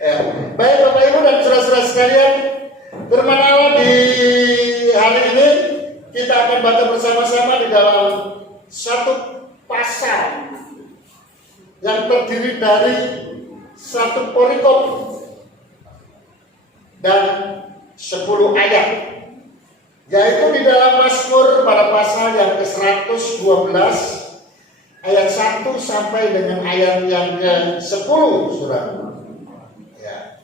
Baik Bapak Ibu dan saudara-saudara sekalian, firman Allah di hari ini kita akan baca bersama-sama di dalam satu pasal yang terdiri dari satu perikop dan 10 ayat, yaitu di dalam Mazmur pada pasal yang ke-112 ayat 1 sampai dengan ayat yang ke-10, Saudara. Ya.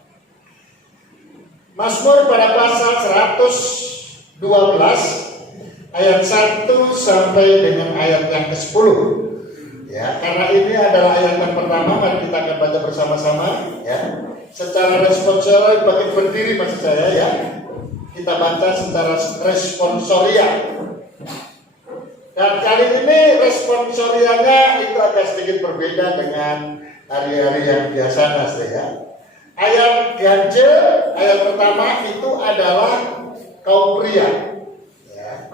Mazmur pada pasal 112 ayat 1 sampai dengan ayat yang ke-10. Ya, karena ini adalah ayat yang pertama, mari kita akan baca bersama-sama ya. Secara responsorial berdiri maksud saya ya. Kita baca secara responsorial. Dan kali ini responsorialnya itu agak sedikit berbeda dengan hari-hari yang biasa Mas ya. Ayat ganjil, ayat pertama itu adalah kaum pria. Ya.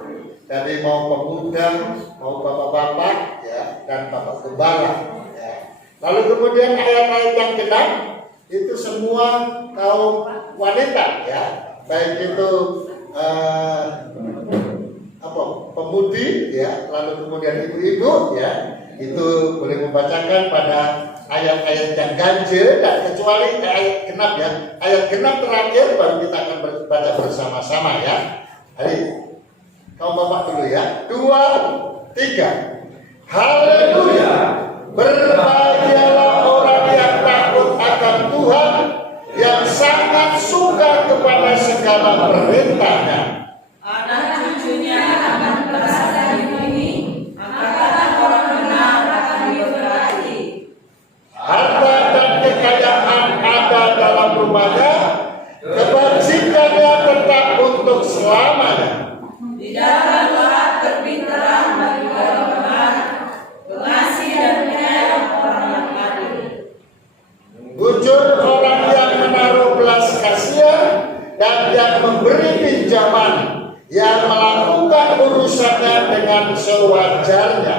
Dari mau pemuda, mau bapak-bapak ya, dan bapak gembala ya. Lalu kemudian ayat-ayat yang genap itu semua kaum wanita ya, baik itu pemudi ya, lalu kemudian ibu-ibu ya, itu boleh membacakan pada ayat-ayat yang ganjil, dan kecuali ayat genap ya, ayat genap terakhir baru kita akan baca bersama-sama ya. Hari kaum bapak dulu ya, 2, 3. Haleluya, berbahagialah orang yang takut akan Tuhan, yang sangat suka kepada segala perintahnya. Anak cucunya akan berasa di bumi, angkatan orang benar akan diberkati. Harta dan kekayaan ada dalam rumahnya, kebajikannya tetap untuk selamanya. Di dalam tempat terbit terang bagi orang benar, pengasih dan penyayang orang yang adil. Bujur orang yang menaruh belas kasihan dan yang memberi pinjaman, yang melakukan urusannya dengan sewajarnya.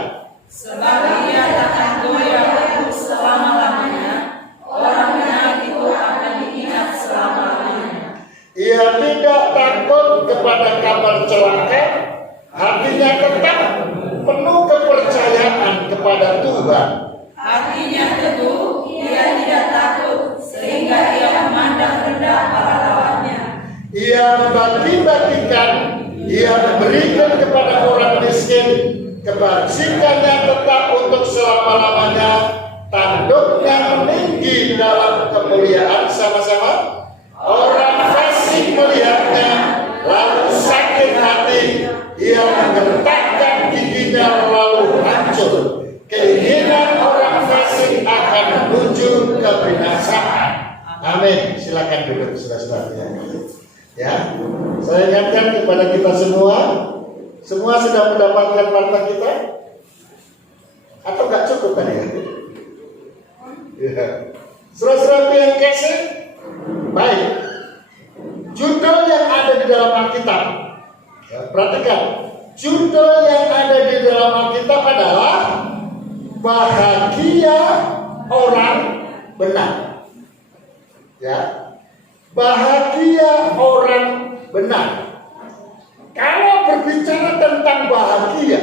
Sebab ia takkan goyah untuk selama-lamanya, orang benar itu akan diingat selama-lamanya. Ia tidak takut kepada kabar celaka, hatinya tetap penuh kepercayaan kepada Tuhan. Hatinya teguh, ia tidak takut, sehingga ia memandang rendah para lawannya. Ia membagi-bagikan, ia memberikan kepada orang miskin, kebajikannya tetap untuk selama-lamanya, tanduknya meninggi dalam kemuliaan. Sama-sama. Orang fasik melihatnya lalu sakit hati, ia menggertakkan giginya lalu hancur. Keinginan orang fasik akan menuju kebinasaan. Amin. Silakan duduk saudara-saudara. Ya, saya ingatkan kepada kita semua sudah mendapatkan warta kita, atau nggak cukup tadi ya? Ya. Saudara-saudara yang kasih, baik. Judul yang ada di dalam Alkitab, ya, perhatikan. Judul yang ada di dalam Alkitab adalah bahagia orang benar. Ya. Bahagia orang benar. Kalau berbicara tentang bahagia,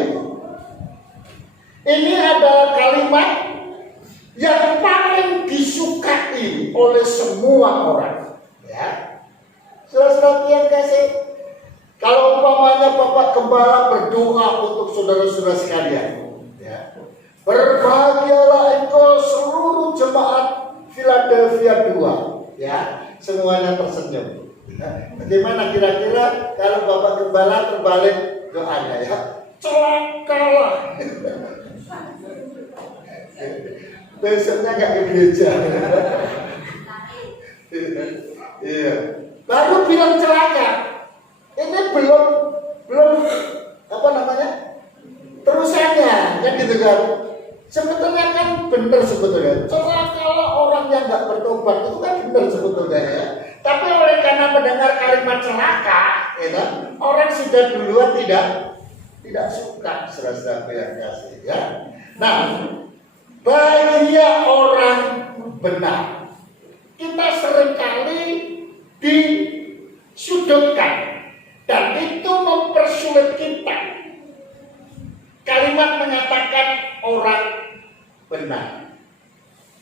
ini adalah kalimat yang paling disukai oleh semua orang. Ya, saudara-saudara yang kasih, kalau umpamanya Bapak Gembala berdoa untuk saudara-saudara sekalian, ya, berbahagialah engkau seluruh jemaat Philadelphia 2, ya. Semuanya tersenyum. Bagaimana kira-kira kalau Bapak Gembala terbalik doanya ya? Celakalah. Besoknya nggak ke gereja. Iya. Baru bilang celaka. Ini belum apa namanya? Terusannya, kan gitu kan? Sebetulnya kan benar sebetulnya. Celakalah orang yang nggak bertobat, itu kan benar sebetulnya ya. Tapi oleh karena mendengar kalimat celaka, ya, orang sudah duluan tidak suka, saudara-saudara yang kasih ya. Nah, bahagia orang benar. Kita kita seringkali disudutkan dan itu mempersulit kita. Kalimat mengatakan orang benar.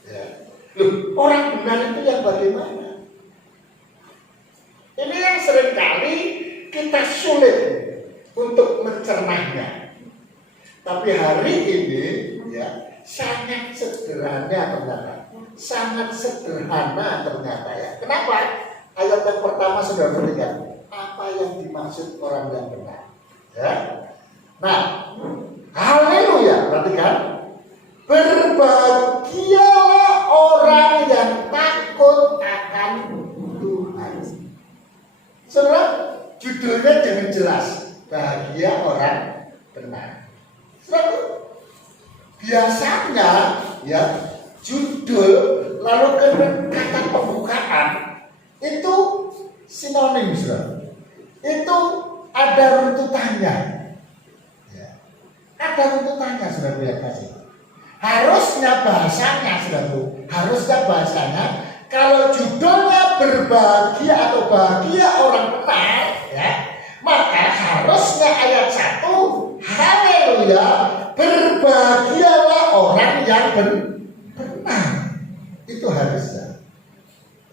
Ya. Loh, orang benar itu yang bagaimana? Ini yang seringkali kita sulit untuk mencernahnya. Tapi hari ini ya sangat sederhana ternyata. Sangat sederhana ternyata ya. Kenapa? Ayat yang pertama sudah berikan apa yang dimaksud orang yang benar. Ya. Nah, haleluya, perhatikan. Berbahagialah orang yang takut akan Tuhan. Saudara, judulnya dengan jelas, bahagia orang benar. Saudara, biasanya ya judul lalu kata pembukaan itu sinonim, saudara. Itu ada runtutannya. Ya. Ada runtutannya, saudara lihat kasih. Harusnya bahasanya, saudara, harusnya bahasanya kalau judulnya berbahagia atau bahagia orang benar, ya, maka harusnya ayat 1, haleluya, berbahagialah orang yang benar. Itu harusnya.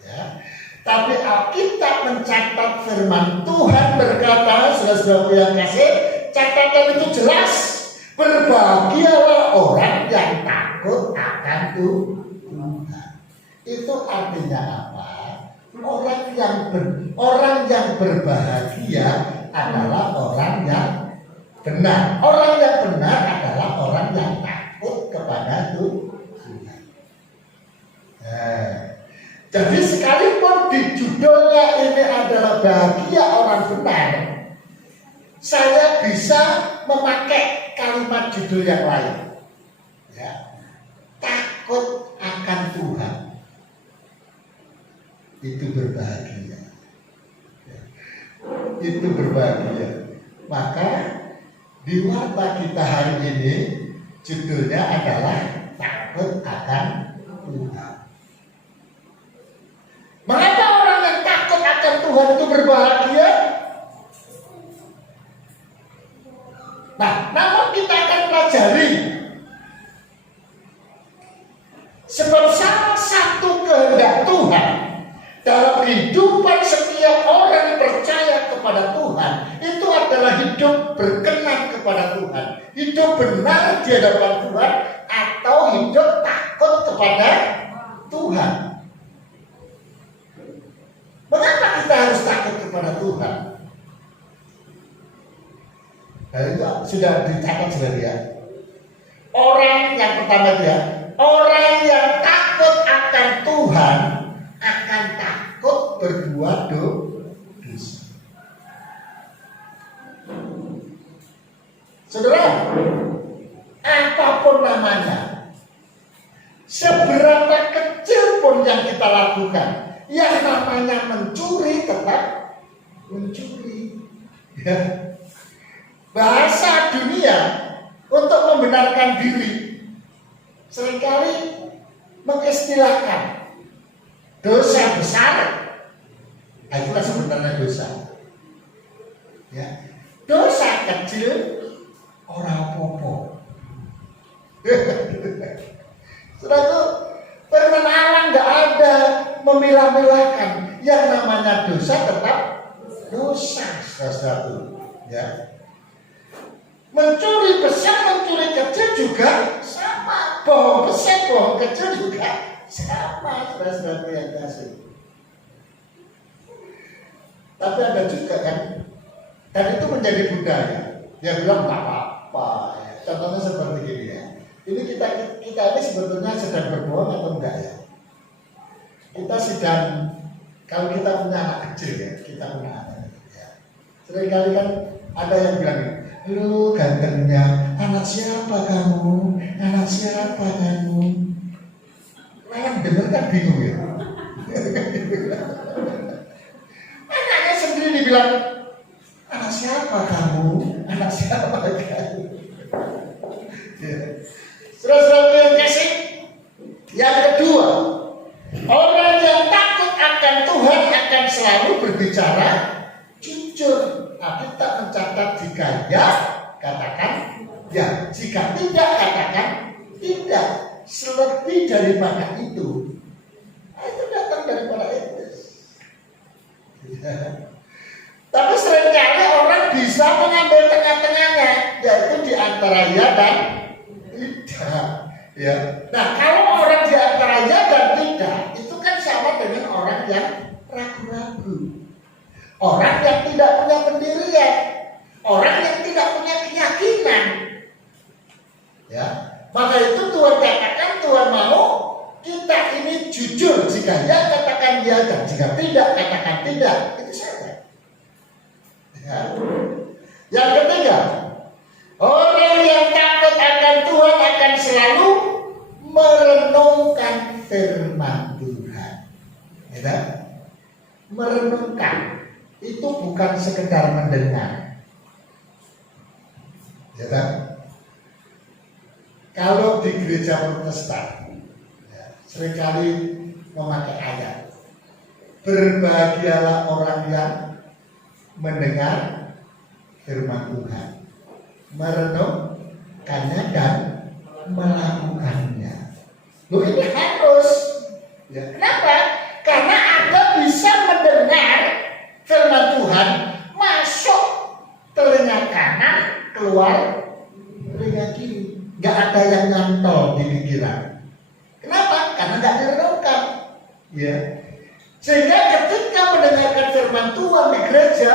Ya. Tapi Alkitab mencatat firman Tuhan berkata, saudara-saudara yang kasih, catatan itu jelas. Berbahagialah orang yang takut akan Tuhan. Itu artinya apa? Orang yang berbahagia adalah orang yang benar. Orang yang benar adalah orang yang takut kepada Tuhan. Jadi sekalipun di judulnya ini adalah bahagia orang benar, saya bisa memakai kalimat judul yang lain, ya, takut akan Tuhan. Itu berbahagia, ya. Itu berbahagia. Maka di mata kita hari ini judulnya adalah takut akan Tuhan. Mengapa orang yang takut akan Tuhan itu berbahagia? Nah, namun kita akan pelajari sebab salah satu kehendak Tuhan dalam kehidupan setiap orang percaya kepada Tuhan itu adalah hidup berkenan kepada Tuhan, hidup benar di hadapan Tuhan, atau hidup takut kepada Tuhan. Mengapa kita harus takut kepada Tuhan? Nah, itu sudah dicatat, saudara ya. Orang yang pertama dia, orang yang takut akan Tuhan akan takut berbuat dosa. Saudara, apapun namanya, seberapa kecil pun yang kita lakukan, yang namanya mencuri tetap mencuri. Ya. Bahasa dunia untuk membenarkan diri seringkali mengistilahkan dosa besar, itulah sebenarnya dosa. Ya. Dosa kecil orang popo. Sudah itu firman Allah nggak ada memilah-milahkan. Yang namanya dosa tetap dosa, saudara. Ya. Mencuri besar, mencuri kecil juga sama. Bohong besar, bohong kecil juga sama, saudara-saudara yang kasih. Tapi ada juga kan, dan itu menjadi budaya. Dia bilang nggak apa-apa. Ya. Contohnya seperti gini ya. Ini kita ini sebetulnya sedang berbohong atau enggak ya? Kita sedang, kalau kita punya anak kecil ya, kita punya anak ya. Seringkali kan ada yang bilang, lu gantengnya, anak siapa kamu? Anak siapa kamu? Orang denger kan bingung ya. Anaknya sendiri dibilang, anak siapa kamu? Anak siapa kamu? Ya. Saudara-saudara yang kasih, yang kedua, orang yang takut akan selalu berbicara jujur, tapi tak mencatat jika ya, katakan ya, jika tidak, katakan tidak. Selebih daripada itu datang daripada iblis. Tapi seringkali orang bisa mengambil tengah-tengahnya, yaitu di antara ya dan tidak. Ya. Nah, kalau orang di antara ya dan tidak, itu kan sama dengan orang yang ragu-ragu, orang yang tidak punya pendirian, orang yang tidak punya keyakinan. Ya, maka itu Tuhan katakan, Tuhan mau kita ini jujur. Jika ya, katakan ya, dan jika tidak, katakan tidak. Itu saja. Ya. Yang ketiga, orang yang takut akan Tuhan akan selalu merenungkan firman Tuhan. Ya, merenungkan itu bukan sekedar mendengar. Ya, kan? Kalau di gereja Protestan, ya, seringkali memakai ayat, berbahagialah orang yang mendengar firman Tuhan, merenungkannya dan melakukannya. Loh, ini harus. Ya, kenapa? Karena Anda bisa mendengar firman Tuhan masuk telinga kanan, keluar telinga kiri. Gak ada yang nyantol di pikiran. Kenapa? Karena gak direnungkan. Ya. Sehingga ketika mendengarkan firman Tuhan di gereja,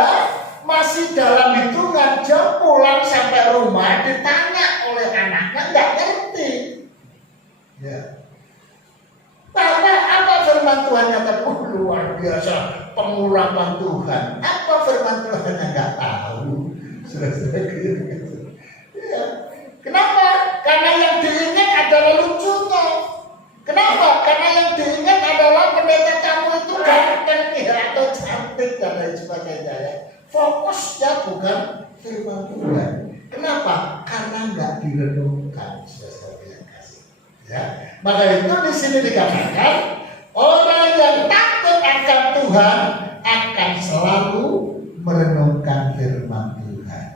masih dalam hitungan jam pulang sampai rumah, ditanya oleh anaknya, gak ngerti. Ya. Tanya apa firman Tuhan yang luar biasa, pengurapan Tuhan. Apa firman Tuhan yang gak tahu? Sudah-sudah gitu. Ya. Kenapa? Karena yang diingat adalah lucunya. Kenapa? Karena yang diingat adalah pendeta kamu itu ganteng ya, atau cantik dan lain sebagainya. Ya. Fokusnya bukan firman Tuhan. Kenapa? Karena nggak direnungkan, saudara yang kasih. Ya. Maka itu di sini dikatakan orang yang takut akan Tuhan akan selalu merenungkan firman Tuhan.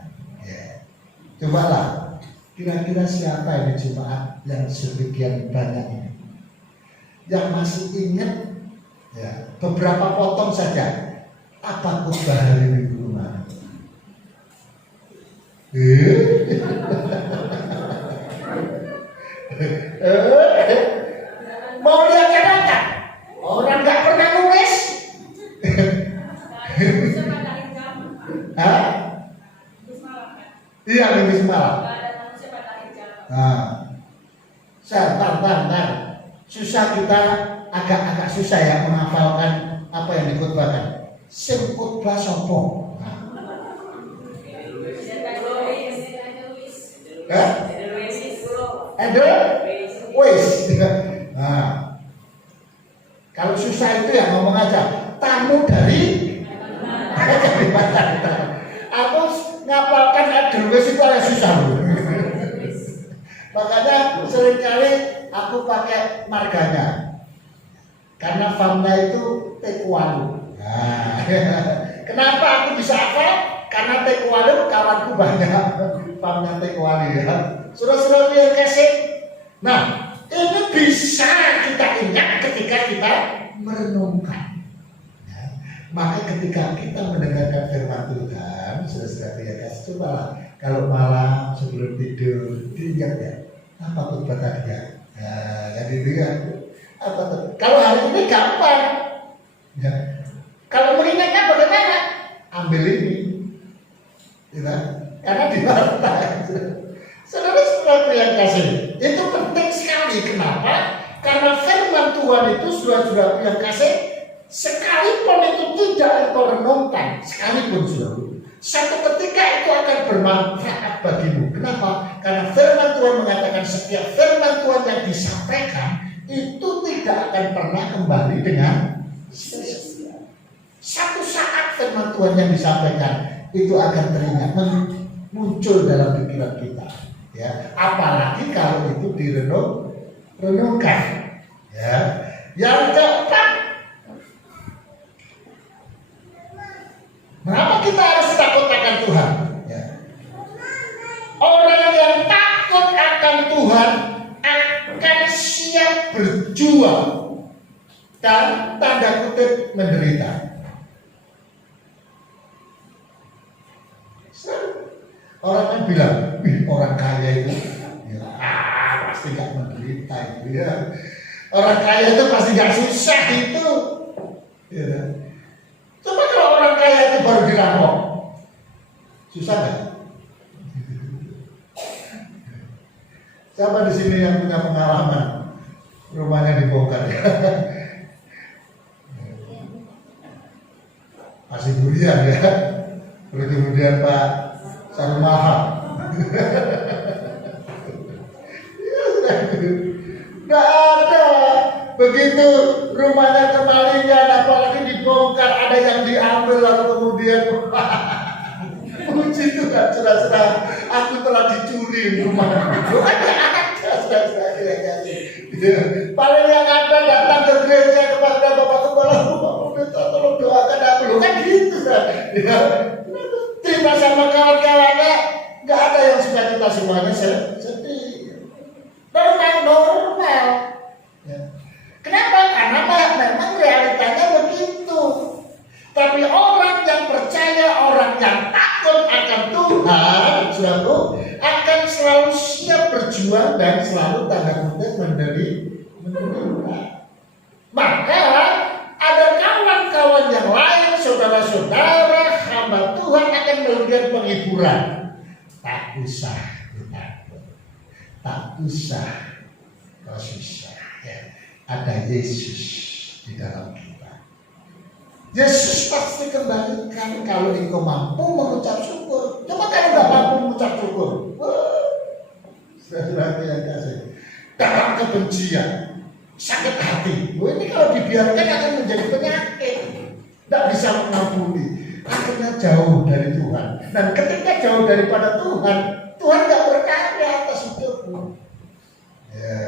Ya. Cobalah. Kira-kira siapa ini jemaat yang sedemikian banyak ini, yang masih ingat ya, beberapa potong saja apa khotbah hari Minggu kemarin? Mau lihat catatan? Orang nggak pernah nulis. Hah? Iya, minggu semalam. Nah, bentar. Susah kita, agak susah ya menghafalkan apa yang dikhotbahkan. Sing khotbah sopo? Wis. Nah, kalau susah itu ya ngomong aja. Tamu dari mana? Aku ngapalkan Edelweiss itu agak susah loh. Makanya seringkali aku pakai marganya, karena famnya itu Tekualu. Nah, kenapa aku bisa hafal? Karena Tekualu kawanku banyak, famnya Tekualu ya. Sudah yang kasih. Nah, ini bisa kita ingat ketika kita merenungkan. Ya. Maka ketika kita mendengarkan firman Tuhan, sudah yang kasih, cobalah kalau malam sebelum tidur diingat ya. Apa khotbah tadi ya? Nah, jadi lihat apa tuh? Kalau hari ini gampang. Ya. Kalau mengingatnya bagaimana? Ambil ini, ya. Karena di harta. Saudara yang kasih, itu penting sekali. Kenapa? Karena firman Tuhan itu saudara yang kasih, sekalipun itu tidak engkau renungkan, sekalipun saudara, satu ketika itu akan bermanfaat bagimu. Kenapa? Karena firman Tuhan mengatakan setiap firman Tuhan yang disampaikan itu tidak akan pernah kembali dengan sia-sia. Satu saat firman Tuhan yang disampaikan itu akan teringat, muncul dalam pikiran kita. Ya, apalagi kalau itu direnungkan. Ya. Yang keempat, tanda kutip menderita. Orang kan bilang, orang kaya itu ya, pasti gak menderita itu ya. Orang kaya itu pasti gak susah itu. Ya. Coba kalau orang kaya itu baru dirampok, susah gak? Siapa di sini yang punya pengalaman rumahnya dibongkar ya? Masih durian ya. Terus kemudian Pak Sarumaha. Nggak ada. Begitu rumahnya kemalingan, apalagi dibongkar, ada yang diambil lalu kemudian puji Tuhan, saudara-saudara, aku telah dicuri rumah. Paling yang ada datang ke gereja kepada Bapak Kepala Rumah, tolong doakan aku, kan gitu kan? Terima sama kawan-kawannya, nggak ada yang suka kita semuanya sedih. Normal. Ya. Kenapa? Karena memang realitanya begitu. Tapi orang yang percaya, orang yang takut akan Tuhan, saudaraku, akan selalu siap berjuang dan selalu tanda kutip menderita. Maka ada kawan-kawan yang lain, saudara-saudara, hamba Tuhan akan memberikan penghiburan. Tak usah takut, tak usah kau susah. Ya. Ada Yesus di dalam kita. Yesus pasti kembalikan kalau engkau mampu mengucap syukur. Coba kalau nggak mampu mengucap syukur, sudah yang kasih. Dalam kebencian, sakit hati. Ini kalau dibiarkan akan menjadi penyakit. Tidak bisa mengampuni. Akhirnya jauh dari Tuhan. Dan ketika jauh daripada Tuhan, Tuhan tidak berkarya atas hidupmu. Ya.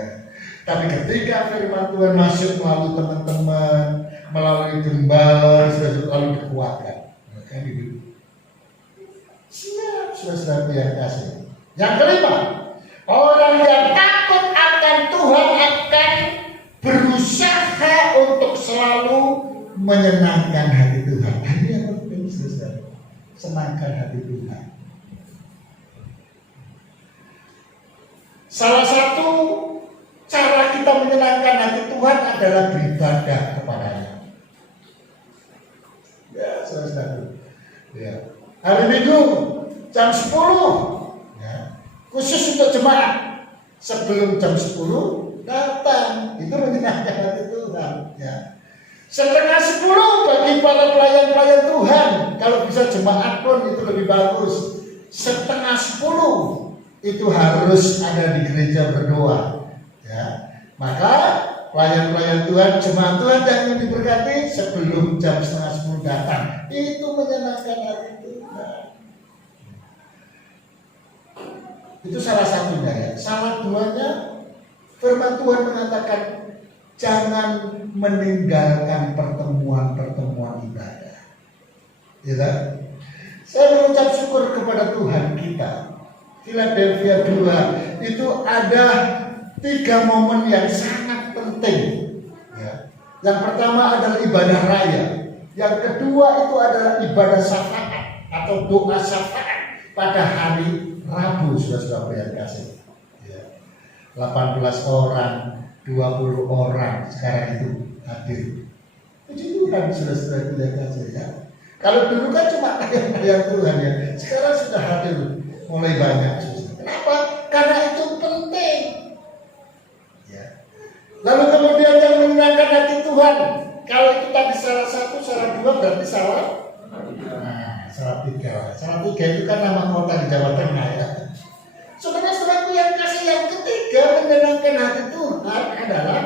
Tapi ketika firman Tuhan masuk melalui teman-teman, melalui gembala, selalu dikuatkan. Maka hidup. Siap, saudara yang kasih. Yang kelima, orang yang takut akan Tuhan akan berusaha untuk selalu menyenangkan hati Tuhan. Ini yang penting, saudara. Senangkan hati Tuhan. Salah satu cara kita menyenangkan hati Tuhan adalah beribadah kepada-Nya. Ya, saudara. Ya. Hari Minggu jam 10 ya, khusus untuk jemaat. Sebelum jam 10 datang, itu menyenangkan hati Tuhan. Ya. Setengah 10 bagi para pelayan-pelayan Tuhan. Kalau bisa jemaat pun itu lebih bagus. Setengah 10 itu harus ada di gereja berdoa. Ya. Maka pelayan-pelayan Tuhan, jemaat Tuhan yang diberkati sebelum jam setengah 10 datang. Itu menyenangkan hati Tuhan. Itu salah satunya ya. Salah duanya, firman Tuhan mengatakan jangan meninggalkan pertemuan-pertemuan ibadah. Ya, saya mengucap syukur kepada Tuhan kita. Philadelphia 2 itu ada 3 momen yang sangat penting. Ya. Yang pertama adalah ibadah raya. Yang kedua itu adalah ibadah syafaat atau doa syafaat pada hari Rabu, saudara-saudara yang kasih. Ya. 18 orang, 20 orang sekarang itu hadir. Puji Tuhan, saudara-saudara yang kasih ya. Kalau dulu kan cuma ayat Tuhan ya. Sekarang sudah hadir mulai banyak. Kenapa? Karena itu penting. Ya. Lalu kemudian yang menyenangkan hati Tuhan. Kalau itu tadi salah 1, salah 2 berarti salah. Nah, salah 3. Salah 3 itu kan nama kota di Jawa Tengah ya. Saudara-saudaraku yang kasih, yang ketiga menyenangkan hati Tuhan adalah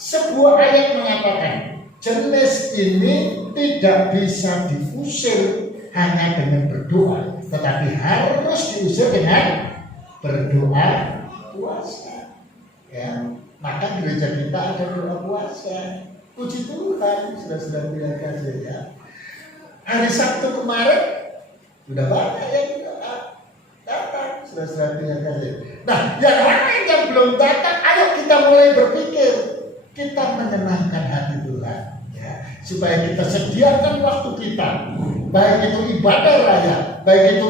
sebuah ayat mengatakan jenis ini tidak bisa diusir hanya dengan berdoa, tetapi harus diusir dengan berdoa puasa. Ya, maka gereja kita ada doa puasa. Puji Tuhan, sudah tidak kasih ya. Hari Sabtu kemarin sudah banyak yang datang, sudah tidak kasih. Nah, yang lain yang belum datang, ayo kita mulai berpikir, kita menyenangkan hati Tuhan. Ya. supaya kita sediakan waktu kita, baik itu ibadah raya, baik itu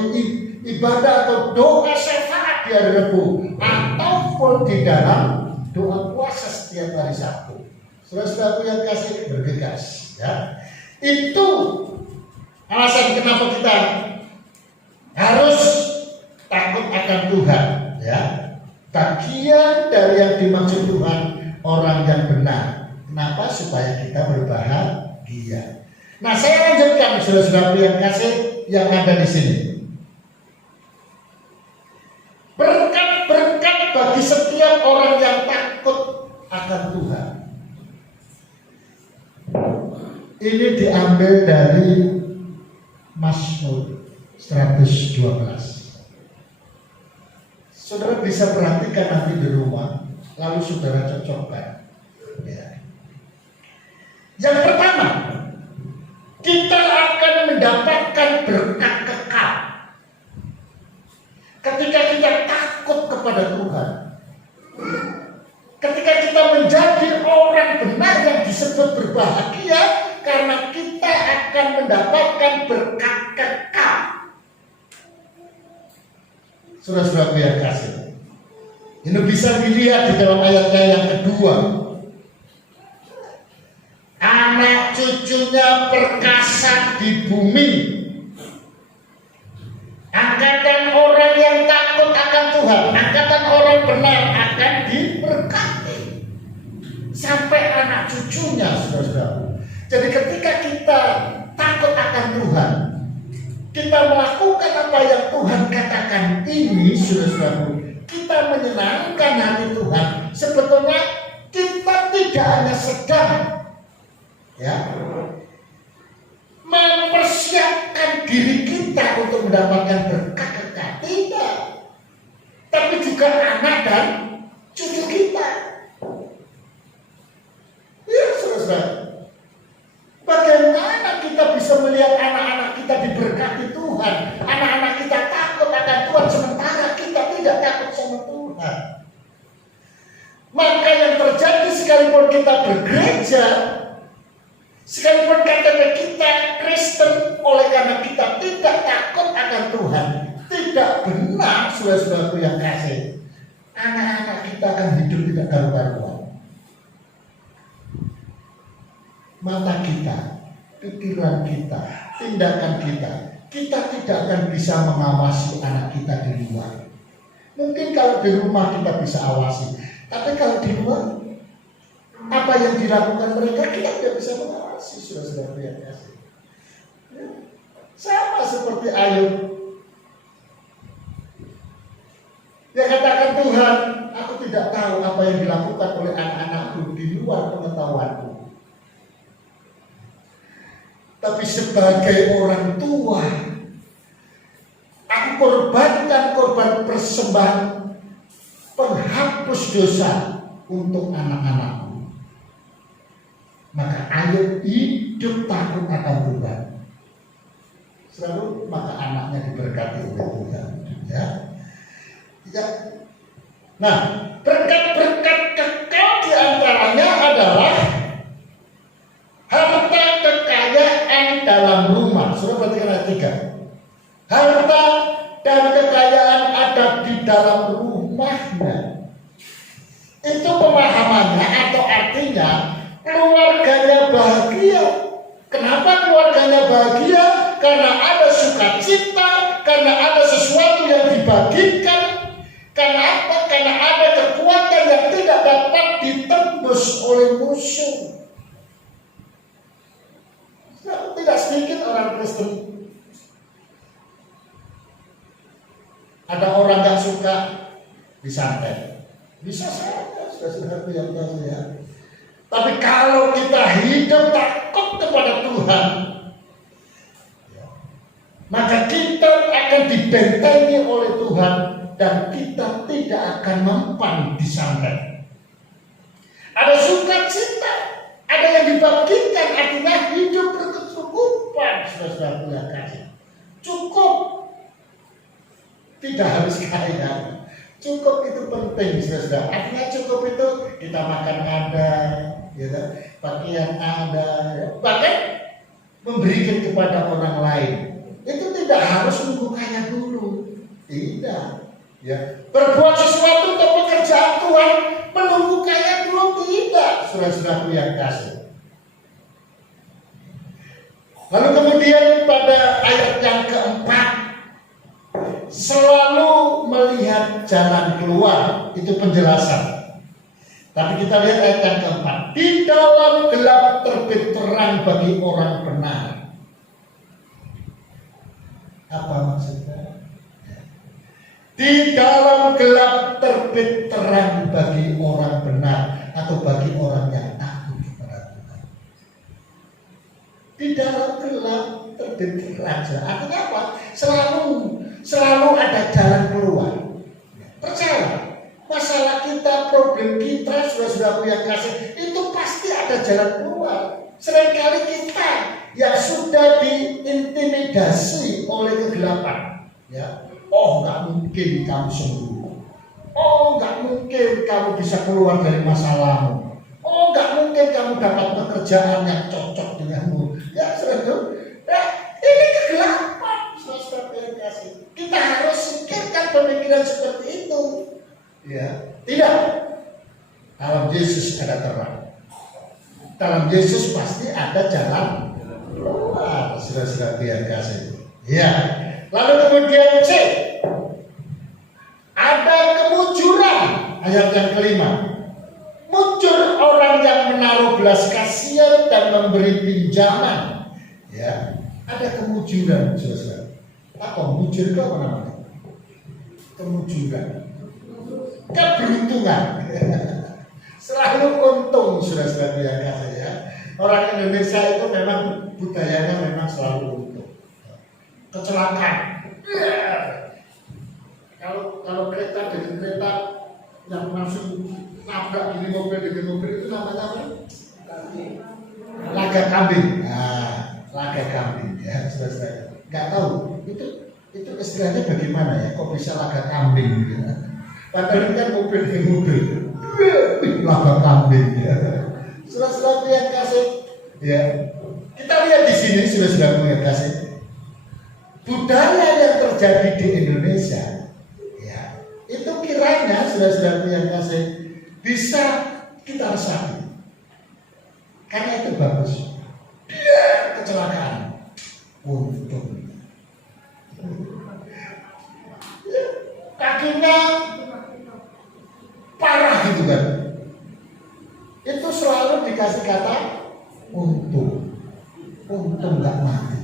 ibadah atau doa syafaat di hari Rabu, ataupun di dalam doa puasa setiap hari Sabtu. Saudara-saudaraku yang kasih, bergegas, ya. Itu alasan kenapa kita harus takut akan Tuhan, ya. Bagian dari yang dimaksud Tuhan orang yang benar. Kenapa? Supaya kita berbahagia. Nah, saya lanjutkan saudara-saudara yang kasih yang ada di sini. Berkat-berkat bagi setiap orang yang takut akan Tuhan. Ini diambil dari Mazmur 112. Saudara bisa perhatikan nanti di rumah, lalu saudara cocokkan. Ya. Yang pertama, kita akan mendapatkan berkat kekal ketika kita takut kepada Tuhan. Ketika kita menjadi orang benar yang disebut berbahagia, karena kita akan mendapatkan berkat kekal. Saudara-saudara yang kasih, ini bisa dilihat di dalam ayatnya yang kedua. Anak cucunya perkasa di bumi. Angkatan orang yang takut akan Tuhan, angkatan orang benar akan diberkati sampai anak cucunya, saudara-saudara. Jadi ketika kita takut akan Tuhan, kita melakukan apa yang Tuhan katakan ini, saudara-saudara, kita menyenangkan hati Tuhan. Sebetulnya kita tidak hanya sedang, ya, mempersiapkan diri kita untuk mendapatkan berkat kekal, tidak, tapi juga anak dan cucu kita. Ya, saudara-saudara, bagaimana kita bisa melihat anak-anak kita diberkati Tuhan, anak-anak kita takut akan Tuhan, sementara kita tidak takut sama Tuhan? Maka yang terjadi sekalipun kita bergereja, sekalipun kata kita Kristen, oleh karena kita tidak takut akan Tuhan, tidak benar, saudara-saudaraku yang kasih, anak-anak kita akan hidup tidak karu-karuan. Mata kita, pikiran kita, tindakan kita tidak akan bisa mengawasi anak kita di luar. Mungkin kalau di rumah kita bisa awasi, tapi kalau di luar, apa yang dilakukan mereka kita tidak bisa mengawasi, saudara-saudara yang kasih. Ya. Sama seperti Ayub. Dia katakan, Tuhan, aku tidak tahu apa yang dilakukan oleh anak-anakku di luar pengetahuanku. Tapi sebagai orang tua, aku korbankan korban persembahan penghapus dosa untuk anak-anakku. Maka Ayub hidup takut akan Tuhan. Selalu maka anaknya diberkati oleh Tuhan. Ya. Ya. Nah, berkat-berkat kekal diantaranya adalah harta kekayaan dalam rumah. Sudah perhatikan ayat 3. Harta dan kekayaan ada di dalam rumahnya. Itu pemahamannya atau artinya keluarganya bahagia. Kenapa keluarganya bahagia? Karena ada sukacita, karena ada sesuatu yang dibagikan. Karena apa? Karena ada kekuatan yang tidak dapat ditembus oleh musuh. Tidak sedikit orang Kristen, ada orang yang suka disantet, bisa saja, sudah yang tahu ya. Tapi kalau kita hidup takut kepada Tuhan, maka kita akan dibentengi oleh Tuhan dan kita tidak akan mempan disantet. Ada sukacita, ada yang dibagikan, artinya hidup berkecukupan, saudara-saudara yang kasih. Cukup, tidak harus kaya. Cukup itu penting, saudara. Artinya cukup itu kita makan ada, gitu, pakaian ada, bahkan memberikan kepada orang lain. Itu tidak harus nunggu kaya dulu. Tidak. Ya. Berbuat sesuatu untuk pekerjaan Tuhan menunggu kaya dulu tidak. Saudara-saudaraku yang kasih. Lalu kemudian pada ayat yang keempat, selalu melihat jalan keluar. Itu penjelasan. Tapi kita lihat ayat yang keempat. Di dalam gelap terbit terang bagi orang benar. Apa maksudnya? Di dalam gelap terbit terang bagi orang benar. Atau bagi orang yang takut kepada Tuhan. Di dalam gelap terbit terang. Artinya apa? Selalu ada jalan keluar. Percaya. Masalah kita, problem kita, saudara-saudaraku yang kasih, itu pasti ada jalan keluar. Seringkali kita yang sudah diintimidasi oleh kegelapan, ya, oh nggak mungkin kamu sembuh, oh nggak mungkin kamu bisa keluar dari masalahmu, oh nggak mungkin kamu dapat pekerjaan yang cocok denganmu, ya saudara. Nah, ini kegelapan, saudara-saudaraku yang kasih. Kita harus singkirkan pemikiran seperti itu. Ya, tidak. Dalam Yesus ada terang. Dalam Yesus pasti ada jalan keluar. Saudara-saudara yang kasih. Ya. Lalu kemudian C. Ada kemujuran. Ayat yang kelima. Muncul orang yang menaruh belas kasihan dan memberi pinjaman. Ya. Ada kemujuran, saudara-saudara. Apa mujur itu apa namanya? Kemujuran. Keberuntungan. Selalu untung, saudara-saudara yang kasih ya. Orang Indonesia itu memang budayanya memang selalu untung. Kecelakaan. Kalau kereta dengan kereta yang langsung nabrak ini mobil dengan mobil itu namanya apa? Laga kambing. Nah, laga kambing ya, saudara-saudara. Nggak tahu itu istilahnya bagaimana ya? Kok bisa laga kambing? Ya? Padahal kan mobil dengan mobil, laga kambing ya. Saudara-saudara yang kasih, ya. Kita lihat di sini saudara-saudara yang kasih, budaya yang terjadi di Indonesia, ya, itu kiranya saudara-saudara yang kasih bisa kita resapi, karena itu bagus. Kecelakaan, untung, kakinya parah gitu kan, itu selalu dikasih kata untung nggak mati.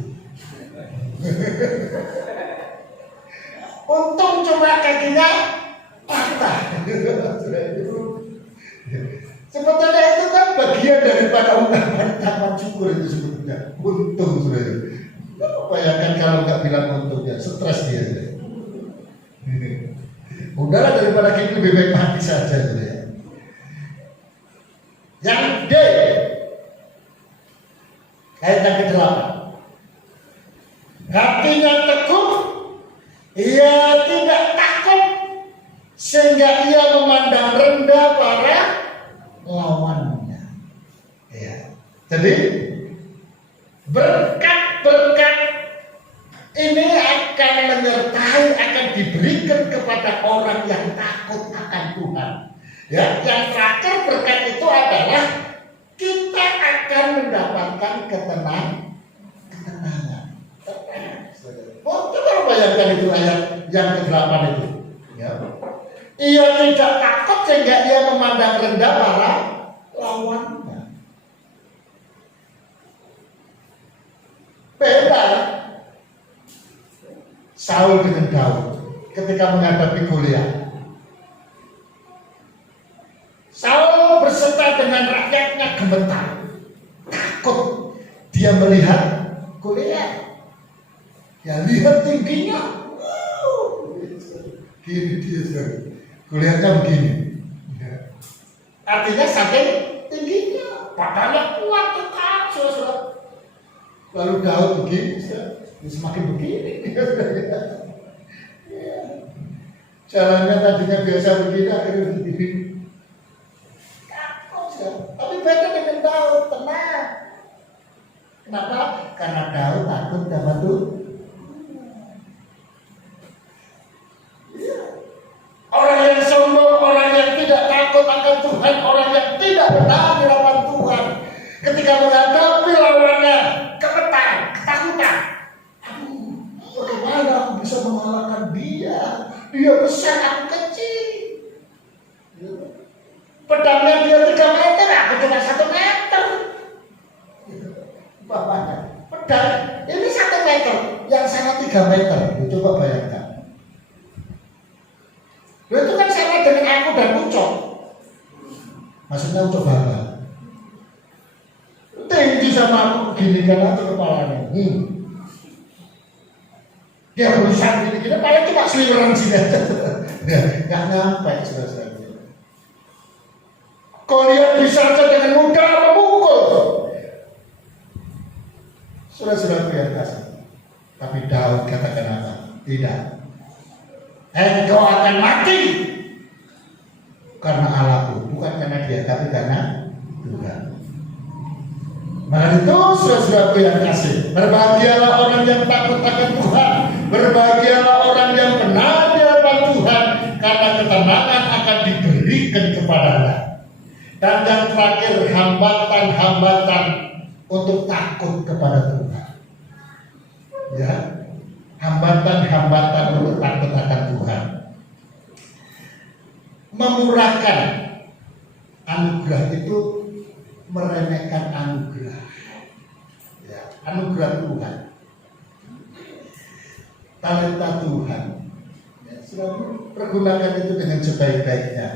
Untung cuma kakinya patah. Sebetulnya itu kan bagian daripada ungkapan syukur itu sebetulnya. Untung sudah. Bayangkan kalau nggak bilang untung ya stres dia. Udahlah daripada kita lebih baik mati saja gitu ya. Yang D, ayat yang ke-8. Hatinya teguh, ia tidak takut, sehingga ia memandang rendah para lawannya. Ya. Jadi berkat-berkat ini akan menyertai, akan diberikan kepada orang yang takut akan Tuhan. Ya, yang terakhir berkat itu adalah kita akan mendapatkan ketenangan. Oh, coba bayangkan itu ayat yang ke-8 itu. Ya. Ia tidak takut sehingga ia memandang rendah para lawannya. Beda Saul dengan Daud ketika menghadapi Goliat. Saul berserta dengan rakyatnya gemetar, takut. Dia melihat Goliat. Ya lihat tingginya, gini dia, Goliatnya begini. Artinya saking tingginya, badannya kuat tetap, saudara. Lalu Daud begini, semakin begini. Jalannya tadinya biasa begini, akhirnya begini. Tapi beda dengan Daud, tenang. Kenapa? Karena Daud takut sama Tuhan. Orang yang sombong, orang yang tidak takut akan Tuhan, orang yang tidak bertahan di hadapan Tuhan, ketika menghadapi lawannya, gemetar, ketakutan. Aduh, bagaimana aku bisa mengalahkan dia? Dia besar, aku kecil. Pedangnya dia 3 meter, aku cuma 1 meter. Bapaknya, pedang ini 1 meter, yang sana 3 meter. Coba bayangkan. Itu kan sama dengan aku dan Ucok. Maksudnya Ucok bangga. Tinggi sama aku begini kan aja kepalanya. Dia berusaha gini-gini, paling cuma seliweran sini aja. Nggak nyampe saudara-saudara. Goliat bisa saja dengan mudah memukul. Saudara-saudara yang kasih. Tapi Daud katakan apa? Tidak. Engkau akan mati karena Allahku, bukan karena dia, tapi karena Tuhan. Maka itu saudara-saudaraku yang kasih, berbahagialah orang yang takut akan Tuhan, berbahagialah orang yang benar di hadapan Tuhan, karena ketenangan akan diberikan kepadanya. Dan yang terakhir, hambatan-hambatan untuk takut kepada Tuhan. Ya. Hambatan-hambatan untuk takut akan Tuhan. Memurahkan anugerah itu meremehkan anugerah. Ya, anugerah Tuhan. Talenta Tuhan. Ya, selalu pergunakan itu dengan sebaik-baiknya.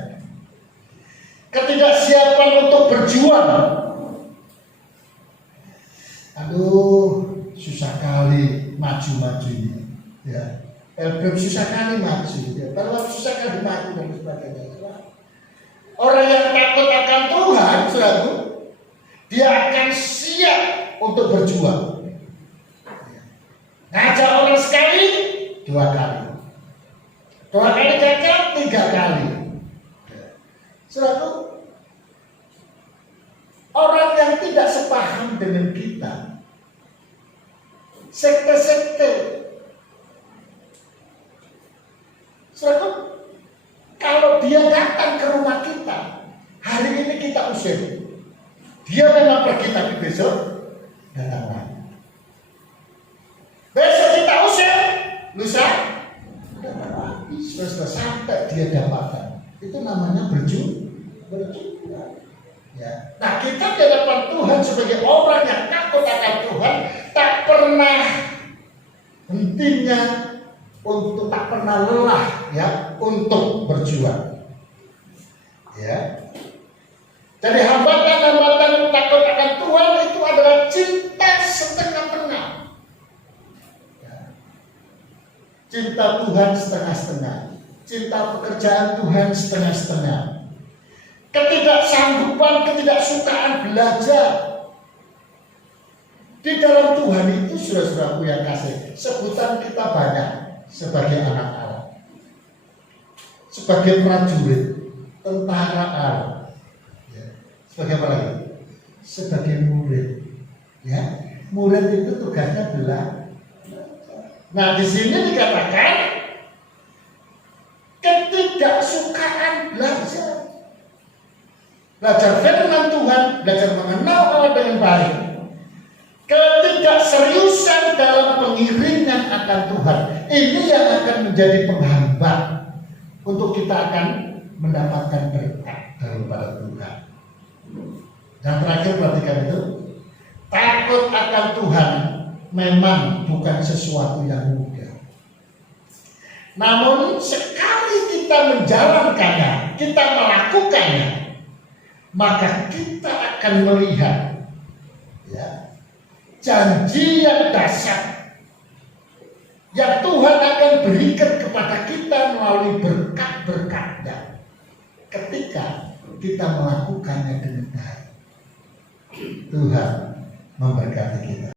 Ketidaksiapan untuk berjuang. Aduh, susah kali maju-maju ini. Ya, belum susah kali maju. Ya, kalau susah kali maju dan sebagainya. Orang yang takut akan Tuhan, saudaraku, dia akan siap untuk berjuang. Ngajak orang sekali, 2 kali. 2 kali gagal, 3 kali. Saudaraku, orang yang tidak sepaham dengan kita, sekte-sekte, saudaraku, kalau dia datang ke rumah kita, hari ini kita usir. Dia memang pergi, tapi besok datang lagi. Besok kita usir, lusa datang lagi. Sudah sampai dia dapatkan. Itu namanya berjuang. Ya. Nah, kita di hadapan Tuhan sebagai orang yang takut akan Tuhan, tak pernah hentinya untuk, tak pernah lelah ya untuk berjuang. Ya. Jadi hambatan-hambatan takut akan Tuhan itu adalah cinta setengah-tengah. Ya. Cinta Tuhan setengah-setengah. Cinta pekerjaan Tuhan setengah-setengah. Ketidaksanggupan, ketidaksukaan belajar. Di dalam Tuhan itu, saudara-saudaraku yang kasih, sebutan kita banyak sebagai anak Allah, sebagai prajurit, tentara Allah, ya. Sebagai apa lagi? Sebagai murid. Ya, murid itu tugasnya adalah. Nah, di sini dikatakan ketidaksukaan belajar. Belajar firman Tuhan, belajar mengenal Allah dengan baik. Ketidakseriusan dalam pengiringan akan Tuhan, ini yang akan menjadi penghambat untuk kita akan mendapatkan berkat daripada Tuhan. Dan terakhir, perhatikan itu, takut akan Tuhan memang bukan sesuatu yang mudah. Namun sekali kita menjalankannya, kita melakukannya, maka kita akan melihat ya, janji yang dahsyat yang Tuhan akan berikan kepada kita melalui berkat-berkatnya ketika kita melakukannya dengan baik. Tuhan memberkati kita.